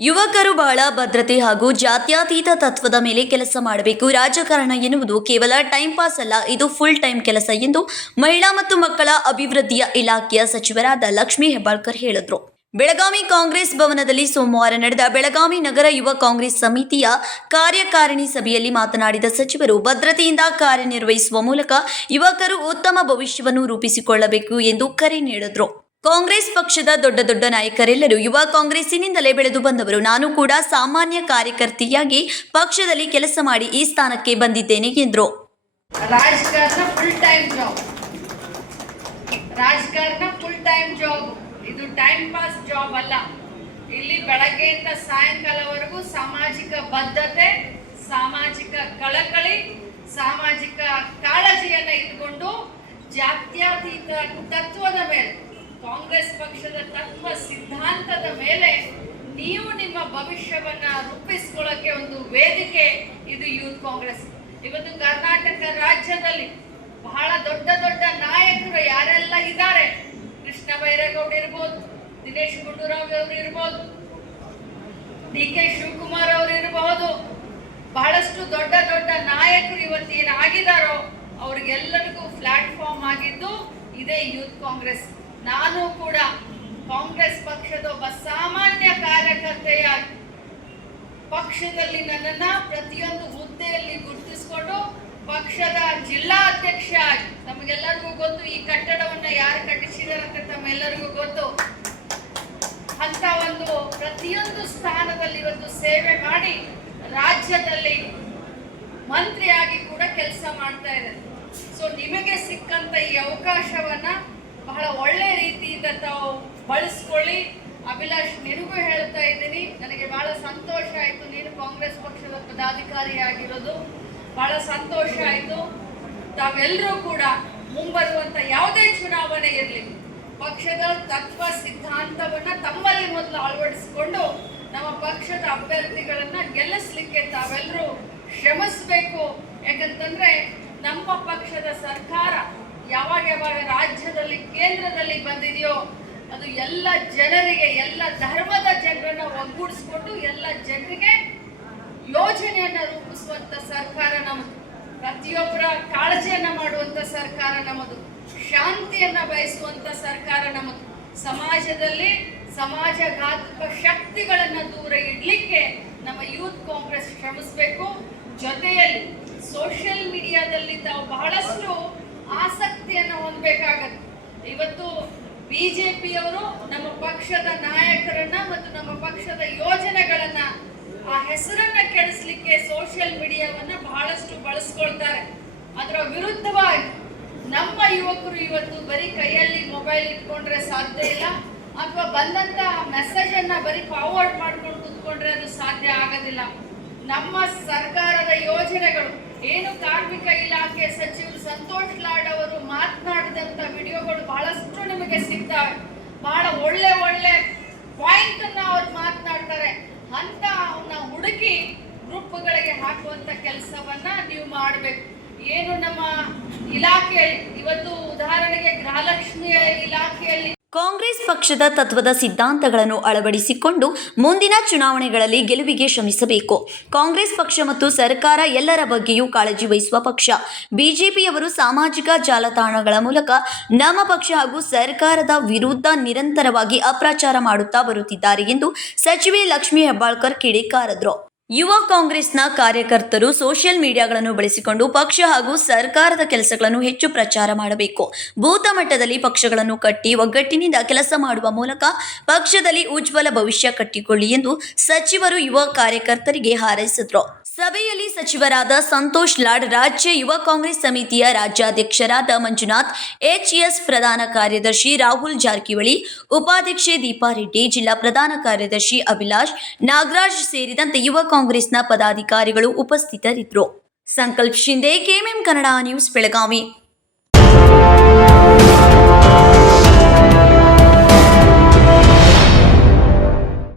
ಯುವಕರು ಬಹಳ ಭದ್ರತೆ ಹಾಗೂ ಜಾತ್ಯತೀತ ತತ್ವದ ಮೇಲೆ ಕೆಲಸ ಮಾಡಬೇಕು. ರಾಜಕಾರಣ ಎನ್ನುವುದು ಕೇವಲ ಟೈಮ್ ಪಾಸ್ ಅಲ್ಲ, ಇದು ಫುಲ್ ಟೈಮ್ ಕೆಲಸ ಎಂದು ಮಹಿಳಾ ಮತ್ತು ಮಕ್ಕಳ ಅಭಿವೃದ್ಧಿಯ ಇಲಾಖೆಯ ಸಚಿವರಾದ ಲಕ್ಷ್ಮೀ ಹೆಬ್ಬಾಳ್ಕರ್ ಹೇಳಿದರು. ಬೆಳಗಾವಿ ಕಾಂಗ್ರೆಸ್ ಭವನದಲ್ಲಿ ಸೋಮವಾರ ನಡೆದ ಬೆಳಗಾವಿ ನಗರ ಯುವ ಕಾಂಗ್ರೆಸ್ ಸಮಿತಿಯ ಕಾರ್ಯಕಾರಿಣಿ ಸಭೆಯಲ್ಲಿ ಮಾತನಾಡಿದ ಸಚಿವರು, ಭದ್ರತೆಯಿಂದ ಕಾರ್ಯನಿರ್ವಹಿಸುವ ಮೂಲಕ ಯುವಕರು ಉತ್ತಮ ಭವಿಷ್ಯವನ್ನು ರೂಪಿಸಿಕೊಳ್ಳಬೇಕು ಎಂದು ಕರೆ ನೀಡಿದರು. ಕಾಂಗ್ರೆಸ್ ಪಕ್ಷದ ದೊಡ್ಡ ನಾಯಕರೆಲ್ಲರೂ ಯುವ ಕಾಂಗ್ರೆಸ್ಸಿನಿಂದಲೇ ಬೆಳೆದು ಬಂದವರು. ನಾನು ಕೂಡ ಸಾಮಾನ್ಯ ಕಾರ್ಯಕರ್ತೆಯಾಗಿ ಪಕ್ಷದಲ್ಲಿ ಕೆಲಸ ಮಾಡಿ ಈ ಸ್ಥಾನಕ್ಕೆ ಬಂದಿದ್ದೇನೆ ಎಂದರು. ರಾಜಕಾರಣ ಫುಲ್ ಟೈಮ್ ಜಾಬ್, ಇದು ಟೈಮ್ ಪಾಸ್ ಜಾಬ್ ಅಲ್ಲ. ಇಲ್ಲಿ ಬೆಳಗ್ಗೆಯಿಂದ ಸಾಯಂಕಾಲವರೆಗೂ ಸಾಮಾಜಿಕ ಬದ್ಧತೆ, ಸಾಮಾಜಿಕ ಕಳಕಳಿ, ಸಾಮಾಜಿಕ ಕಾಳಜಿಯನ್ನ ಇಟ್ಕೊಂಡು ಜಾತ್ಯತೀತ ತತ್ವದ ಮೇಲೆ, ಕಾಂಗ್ರೆಸ್ ಪಕ್ಷದ ತತ್ವ ಸಿದ್ಧಾಂತದ ಮೇಲೆ ನೀವು ನಿಮ್ಮ ಭವಿಷ್ಯವನ್ನ ರೂಪಿಸಿಕೊಳ್ಳಕ್ಕೆ ಒಂದು ವೇದಿಕೆ ಇದು ಯೂತ್ ಕಾಂಗ್ರೆಸ್. ಇವತ್ತು ಕರ್ನಾಟಕ ರಾಜ್ಯದಲ್ಲಿ ಬಹಳ ದೊಡ್ಡ ನಾಯಕರು ಯಾರೆಲ್ಲ ಇದ್ದಾರೆ, ಕೃಷ್ಣ ಬೈರೇಗೌಡ ಇರ್ಬೋದು, ದಿನೇಶ್ ಗುಂಡೂರಾವ್ ಅವರು ಇರ್ಬೋದು, DK ಶಿವಕುಮಾರ್ ಅವರು ಇರಬಹುದು, ಬಹಳಷ್ಟು ದೊಡ್ಡ ನಾಯಕರು ಇವತ್ತೇನಾಗಿದ್ದಾರೋ ಅವ್ರಿಗೆಲ್ಲರಿಗೂ ಪ್ಲಾಟ್ಫಾರ್ಮ್ ಆಗಿದ್ದು ಇದೇ ಯೂತ್ ಕಾಂಗ್ರೆಸ್. ನಾನು ಕೂಡ ಕಾಂಗ್ರೆಸ್ ಪಕ್ಷದ ಒಬ್ಬ ಸಾಮಾನ್ಯ ಕಾರ್ಯಕರ್ತೆಯಾಗಿ ಪಕ್ಷದಲ್ಲಿ ನನ್ನನ್ನ ಪ್ರತಿಯೊಂದು ಹುದ್ದೆಯಲ್ಲಿ ಗುರುತಿಸಿಕೊಂಡು ಪಕ್ಷದ ಜಿಲ್ಲಾ ಅಧ್ಯಕ್ಷ ಆಗಿ, ನಮಗೆಲ್ಲರಿಗೂ ಗೊತ್ತು ಈ ಕಟ್ಟಡವನ್ನ ಯಾರು ಕಟ್ಟಿಸಿದಾರಂತ ತಮ್ಮೆಲ್ಲರಿಗೂ ಗೊತ್ತು, ಅಂತ ಒಂದು ಪ್ರತಿಯೊಂದು ಸ್ಥಾನದಲ್ಲಿ ಇವತ್ತು ಸೇವೆ ಮಾಡಿ ರಾಜ್ಯದಲ್ಲಿ ಮಂತ್ರಿಯಾಗಿ ಕೂಡ ಕೆಲಸ ಮಾಡ್ತಾ ಇದ್ದಾರೆ. ಸೊ ನಿಮಗೆ ಸಿಕ್ಕಂತ ಈ ಅವಕಾಶವನ್ನ ಬಹಳ ಒಳ್ಳೆ ರೀತಿಯಿಂದ ತಾವು ಬಳಸ್ಕೊಳ್ಳಿ. ಅಭಿಲಾಷ್, ನಿನಗೂ ಹೇಳ್ತಾ ಇದ್ದೀನಿ, ನನಗೆ ಬಹಳ ಸಂತೋಷ ಆಯಿತು ನೀನು ಕಾಂಗ್ರೆಸ್ ಪಕ್ಷದ ಪದಾಧಿಕಾರಿ ಆಗಿರೋದು, ಬಹಳ ಸಂತೋಷ ಆಯಿತು. ತಾವೆಲ್ಲರೂ ಕೂಡ ಮುಂಬರುವಂತ ಯಾವುದೇ ಚುನಾವಣೆ ಇರಲಿ ಪಕ್ಷದ ತತ್ವ ಸಿದ್ಧಾಂತವನ್ನ ತಮ್ಮಲ್ಲಿ ಮೊದಲು ಅಳವಡಿಸಿಕೊಂಡು ನಮ್ಮ ಪಕ್ಷದ ಅಭ್ಯರ್ಥಿಗಳನ್ನ ಗೆಲ್ಲಿಸಲಿಕ್ಕೆ ತಾವೆಲ್ಲರೂ ಶ್ರಮಿಸಬೇಕು. ಯಾಕಂತಂದ್ರೆ ನಮ್ಮ ಪಕ್ಷದ ಸರ್ಕಾರ ಯಾವಾಗ ರಾಜ್ಯದಲ್ಲಿ ಕೇಂದ್ರದಲ್ಲಿ ಬಂದಿದೆಯೋ ಅದು ಎಲ್ಲ ಜನರಿಗೆ, ಎಲ್ಲ ಧರ್ಮದ ಜನರನ್ನ ಒಗ್ಗೂಡಿಸಿಕೊಂಡು ಎಲ್ಲ ಜನರಿಗೆ ಯೋಜನೆಯನ್ನ ರೂಪಿಸುವಂತ ಸರ್ಕಾರ ನಮ್ಮದು, ಪ್ರತಿಯೊಬ್ಬರ ಕಾಳಜಿಯನ್ನ ಮಾಡುವಂತ ಸರ್ಕಾರ ನಮ್ಮದು, ಶಾಂತಿಯನ್ನ ಬಯಸುವಂತ ಸರ್ಕಾರ ನಮ್ಮದು. ಸಮಾಜದಲ್ಲಿ ಸಮಾಜಘಾತಕ ಶಕ್ತಿಗಳನ್ನ ದೂರ ಇಡ್ಲಿಕ್ಕೆ ನಮ್ಮ ಯೂತ್ ಕಾಂಗ್ರೆಸ್ ಶ್ರಮಿಸಬೇಕು. ಜೊತೆಯಲ್ಲಿ ಸೋಷಿಯಲ್ ಮೀಡಿಯಾದಲ್ಲಿ ತಾವು ಬಹಳಷ್ಟು ಆಸಕ್ತಿಯನ್ನು ಹೊಂದಬೇಕಾಗತ್ತೆ. ಇವತ್ತು ಬಿಜೆಪಿಯವರು ನಮ್ಮ ಪಕ್ಷದ ನಾಯಕರನ್ನ ಮತ್ತು ನಮ್ಮ ಪಕ್ಷದ ಯೋಜನೆಗಳನ್ನ, ಆ ಹೆಸರನ್ನ ಕೆಡಿಸ್ಲಿಕ್ಕೆ ಸೋಷಿಯಲ್ ಮೀಡಿಯಾವನ್ನ ಬಹಳಷ್ಟು ಬಳಸ್ಕೊಳ್ತಾರೆ. ಅದರ ವಿರುದ್ಧವಾಗಿ ನಮ್ಮ ಯುವಕರು ಇವತ್ತು ಬರೀ ಕೈಯಲ್ಲಿ ಮೊಬೈಲ್ ಇಟ್ಕೊಂಡ್ರೆ ಸಾಧ್ಯ ಇಲ್ಲ, ಅಥವಾ ಬಂದಂತ ಮೆಸೇಜ್ ಅನ್ನ ಬರೀ ಫಾರ್ವರ್ಡ್ ಮಾಡ್ಕೊಂಡು ಕೂತ್ಕೊಂಡ್ರೆ ಅದು ಸಾಧ್ಯ ಆಗೋದಿಲ್ಲ. ನಮ್ಮ ಸರ್ಕಾರದ ಯೋಜನೆಗಳು ಏನು, ಕಾರ್ಮಿಕ ಇಲಾಖೆ ಸಚಿವರು ಸಂತೋಷ್ ಲಾಡ್ ಅವರು ಮಾತನಾಡಿದಂತ ವಿಡಿಯೋಗಳು ಬಹಳಷ್ಟು ನಿಮಗೆ ಸಿಗ್ತವೆ. ಬಹಳ ಒಳ್ಳೆ ಪಾಯಿಂಟ್ ಅನ್ನ ಅವ್ರು ಮಾತನಾಡ್ತಾರೆ. ಅಂತ ಅವನ್ನ ಹುಡುಕಿ ಗ್ರೂಪ್ಗಳಿಗೆ ಹಾಕುವಂತ ಕೆಲಸವನ್ನ ನೀವು ಮಾಡಬೇಕು. ಏನು ನಮ್ಮ ಇಲಾಖೆಯಲ್ಲಿ ಇವತ್ತು ಉದಾಹರಣೆಗೆ ಗೃಹಲಕ್ಷ್ಮಿ ಇಲಾಖೆಯಲ್ಲಿ ಕಾಂಗ್ರೆಸ್ ಪಕ್ಷದ ತತ್ವದ ಸಿದ್ಧಾಂತಗಳನ್ನು ಅಳವಡಿಸಿಕೊಂಡು ಮುಂದಿನ ಚುನಾವಣೆಗಳಲ್ಲಿ ಗೆಲುವಿಗೆ ಶ್ರಮಿಸಬೇಕು. ಕಾಂಗ್ರೆಸ್ ಪಕ್ಷ ಮತ್ತು ಸರ್ಕಾರ ಎಲ್ಲರ ಬಗ್ಗೆಯೂ ಕಾಳಜಿ ವಹಿಸುವ ಪಕ್ಷ. ಬಿಜೆಪಿಯವರು ಸಾಮಾಜಿಕ ಜಾಲತಾಣಗಳ ಮೂಲಕ ನಮ್ಮ ಪಕ್ಷ ಹಾಗೂ ಸರ್ಕಾರದ ವಿರುದ್ಧ ನಿರಂತರವಾಗಿ ಅಪಪ್ರಚಾರ ಮಾಡುತ್ತಾ ಬರುತ್ತಿದ್ದಾರೆ ಎಂದು ಸಚಿವೆ ಲಕ್ಷ್ಮೀ ಹೆಬ್ಬಾಳ್ಕರ್ ಕಿಡಿಕಾರಿದರು. ಯುವ ಕಾಂಗ್ರೆಸ್ನ ಕಾರ್ಯಕರ್ತರು ಸೋಷಿಯಲ್ ಮೀಡಿಯಾಗಳನ್ನು ಬಳಸಿಕೊಂಡು ಪಕ್ಷ ಹಾಗೂ ಸರ್ಕಾರದ ಕೆಲಸಗಳನ್ನು ಹೆಚ್ಚು ಪ್ರಚಾರ ಮಾಡಬೇಕು. ಬೂತ್ ಮಟ್ಟದಲ್ಲಿ ಪಕ್ಷಗಳನ್ನು ಕಟ್ಟಿ ಒಗ್ಗಟ್ಟಿನಿಂದ ಕೆಲಸ ಮಾಡುವ ಮೂಲಕ ಪಕ್ಷದಲ್ಲಿ ಉಜ್ವಲ ಭವಿಷ್ಯ ಕಟ್ಟಿಕೊಳ್ಳಿ ಎಂದು ಸಚಿವರು ಯುವ ಕಾರ್ಯಕರ್ತರಿಗೆ ಹಾರೈಸಿದರು. ಸಭೆಯಲ್ಲಿ ಸಚಿವರಾದ ಸಂತೋಷ್ ಲಾಡ್, ರಾಜ್ಯ ಯುವ ಕಾಂಗ್ರೆಸ್ ಸಮಿತಿಯ ರಾಜ್ಯಾಧ್ಯಕ್ಷರಾದ ಮಂಜುನಾಥ್, HES ಪ್ರಧಾನ ಕಾರ್ಯದರ್ಶಿ ರಾಹುಲ್ ಜಾರಕಿಹೊಳಿ, ಉಪಾಧ್ಯಕ್ಷೆ ದೀಪಾ ರೆಡ್ಡಿ, ಜಿಲ್ಲಾ ಪ್ರಧಾನ ಕಾರ್ಯದರ್ಶಿ ಅಭಿಲಾಷ್, ನಾಗರಾಜ್ ಸೇರಿದಂತೆ ಯುವ ಕಾಂಗ್ರೆಸ್ನ ಪದಾಧಿಕಾರಿಗಳು ಉಪಸ್ಥಿತರಿದ್ದರು. ಸಂಕಲ್ಪ ಶಿಂದೆ, KMM ಕನ್ನಡ ನ್ಯೂಸ್, ಬೆಳಗಾವಿ.